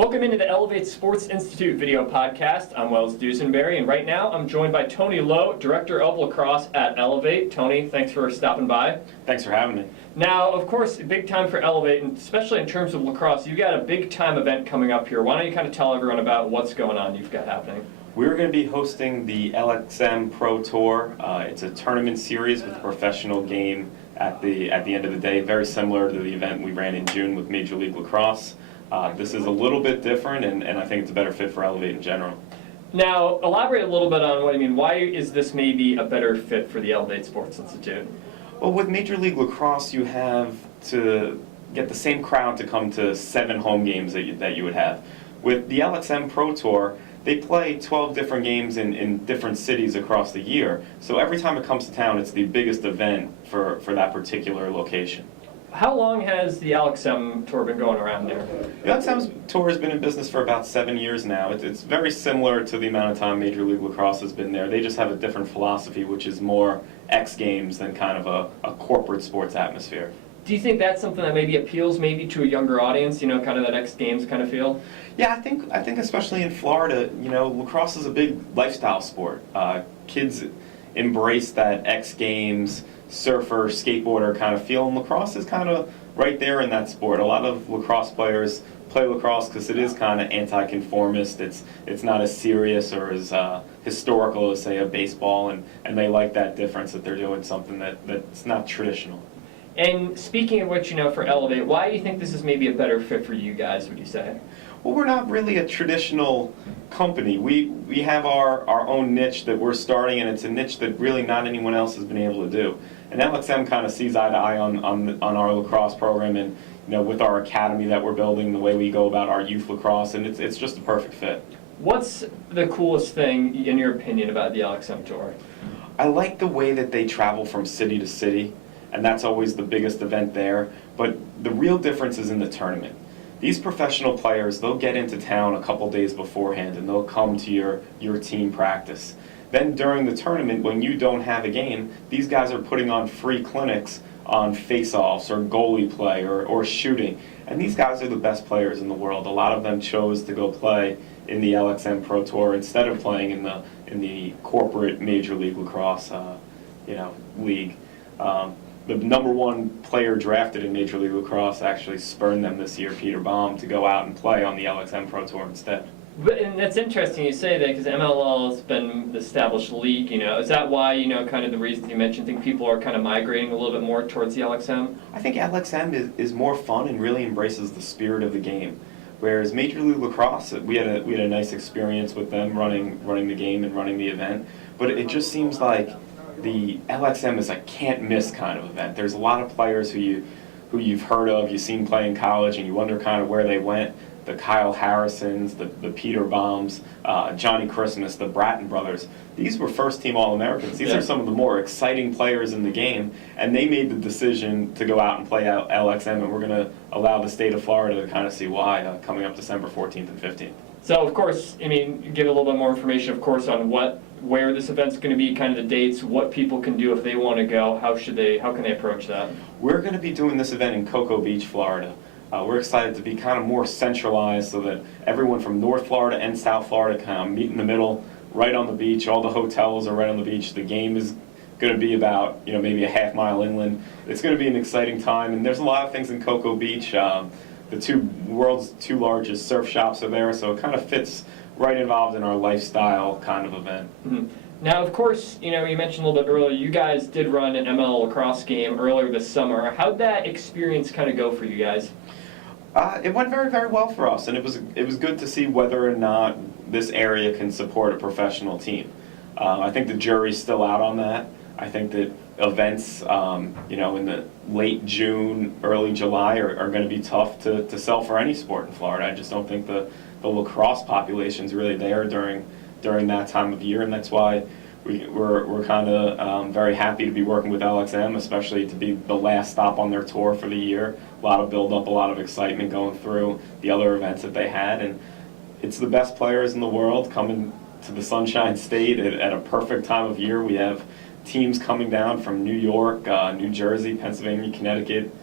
Welcome into the Elevate Sports Institute video podcast. I'm Wells Dusenberry, and right now I'm joined by Tony Lowe, Director of Lacrosse at Elevate. Tony, thanks for stopping by. Thanks for having me. Now, of course, big time for Elevate, and especially in terms of lacrosse, you've got a big time event coming up here. Why don't you kind of tell everyone about what's going on you've got happening? We're going to be hosting the LXM Pro Tour. It's a tournament series with a professional game at the end of the day, very similar to the event we ran in June with Major League Lacrosse. This is a little bit different, and I think it's a better fit for Elevate in general. Now, elaborate a little bit on what you mean. Why is this maybe a better fit for the Elevate Sports Institute? Well, with Major League Lacrosse, you have to get the same crowd to come to 7 home games that you would have. With the LXM Pro Tour, they play 12 different games in different cities across the year. So every time it comes to town, it's the biggest event for that particular location. How long has the LXM Tour been going around there? The LXM Tour has been in business for about 7 years now. It's very similar to the amount of time Major League Lacrosse has been there. They just have a different philosophy, which is more X Games than kind of a corporate sports atmosphere. Do you think that's something that maybe appeals maybe to a younger audience, kind of that X Games kind of feel? Yeah, I think especially in Florida, lacrosse is a big lifestyle sport. Kids embrace that X Games, surfer, skateboarder kind of feel, and lacrosse is kind of right there in that sport. A lot of lacrosse players play lacrosse because it is kind of anti-conformist. It's not as serious or as historical as, say, a baseball, and they like that difference that they're doing something that's not traditional. And speaking of which, for Elevate, why do you think this is maybe a better fit for you guys, would you say? Well, we're not really a traditional company. We have our own niche that we're starting, and it's a niche that really not anyone else has been able to do. And LXM kind of sees eye to eye on our lacrosse program, and with our academy that we're building, the way we go about our youth lacrosse, and it's just a perfect fit. What's the coolest thing, in your opinion, about the LXM Tour? I like the way that they travel from city to city, and that's always the biggest event there. But the real difference is in the tournament. These professional players, they'll get into town a couple days beforehand, and they'll come to your team practice. Then during the tournament, when you don't have a game, these guys are putting on free clinics on face-offs or goalie play or shooting. And these guys are the best players in the world. A lot of them chose to go play in the LXM Pro Tour instead of playing in the corporate Major League Lacrosse league. The number 1 player drafted in Major League Lacrosse actually spurned them this year, Peter Baum, to go out and play on the LXM Pro Tour instead. And that's interesting you say that, because MLL has been the established league, Is that why, kind of the reasons you mentioned, think people are kind of migrating a little bit more towards the LXM? I think LXM is more fun and really embraces the spirit of the game. Whereas Major League Lacrosse, we had a nice experience with them running the game and running the event, but it just seems like the LXM is a can't-miss kind of event. There's a lot of players who you've heard of, you've seen play in college, and you wonder kind of where they went. The Kyle Harrisons, the Peter Baums, Johnny Christmas, the Bratton brothers. These were first-team All-Americans. These are some of the more exciting players in the game, and they made the decision to go out and play out LXM, and we're going to allow the state of Florida to kind of see why coming up December 14th and 15th. So, of course, give a little bit more information, of course, on where this event's going to be, kind of the dates, what people can do if they want to go, how can they approach that? We're going to be doing this event in Cocoa Beach, Florida. We're excited to be kind of more centralized so that everyone from North Florida and South Florida kind of meet in the middle, right on the beach. All the hotels are right on the beach. The game is going to be about, maybe a half mile inland. It's going to be an exciting time, and there's a lot of things in Cocoa Beach. The world's 2 largest surf shops are there, so it kind of fits right involved in our lifestyle kind of event. Mm-hmm. Now, of course, you mentioned a little bit earlier, you guys did run an ML lacrosse game earlier this summer. How'd that experience kind of go for you guys? It went very, very well for us, and it was good to see whether or not this area can support a professional team. I think the jury's still out on that. I think that events, in the late June, early July are going to be tough to sell for any sport in Florida. I just don't think the lacrosse population's really there during that time of year, and that's why we're kind of very happy to be working with LXM, especially to be the last stop on their tour for the year. A lot of build-up, a lot of excitement going through the other events that they had, and it's the best players in the world coming to the Sunshine State at a perfect time of year. We have teams coming down from New York, New Jersey, Pennsylvania, Connecticut,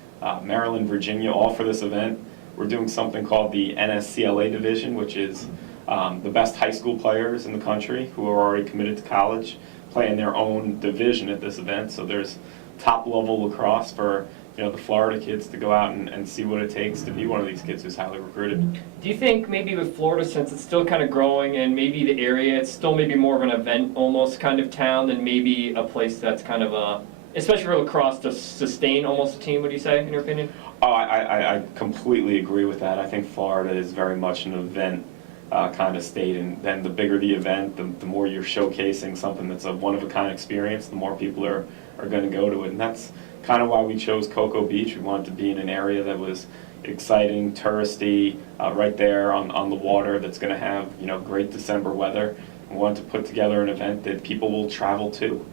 Maryland, Virginia, all for this event. we're doing something called the NSCLA division, which is the best high school players in the country who are already committed to college play in their own division at this event. So there's top level lacrosse for the Florida kids to go out and see what it takes to be one of these kids who's highly recruited. Do you think maybe with Florida, since it's still kind of growing and maybe the area, it's still maybe more of an event almost kind of town than maybe a place that's kind of a, especially for lacrosse to sustain almost a team, would you say, in your opinion? Oh, I completely agree with that. I think Florida is very much an event kind of state, and then the bigger the event, the more you're showcasing something that's a one-of-a-kind experience, the more people are going to go to it. And that's kind of why we chose Cocoa Beach. We wanted to be in an area that was exciting, touristy, right there on the water, that's going to have great December weather. We wanted to put together an event that people will travel to.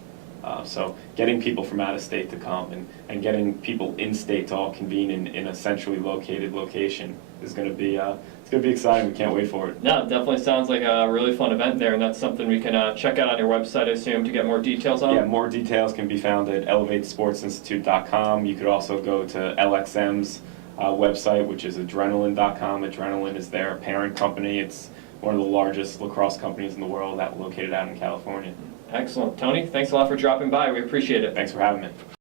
So getting people from out of state to come and getting people in state to all convene in a centrally located location is going to be it's going to be exciting. We can't wait for it. No, it definitely sounds like a really fun event there, and that's something we can check out on your website, I assume, to get more details on. Yeah, more details can be found at elevatesportsinstitute.com. You could also go to LXM's website, which is adrenaline.com. Adrenaline is their parent company. It's one of the largest lacrosse companies in the world, located out in California. Excellent. Tony, thanks a lot for dropping by. We appreciate it. Thanks for having me.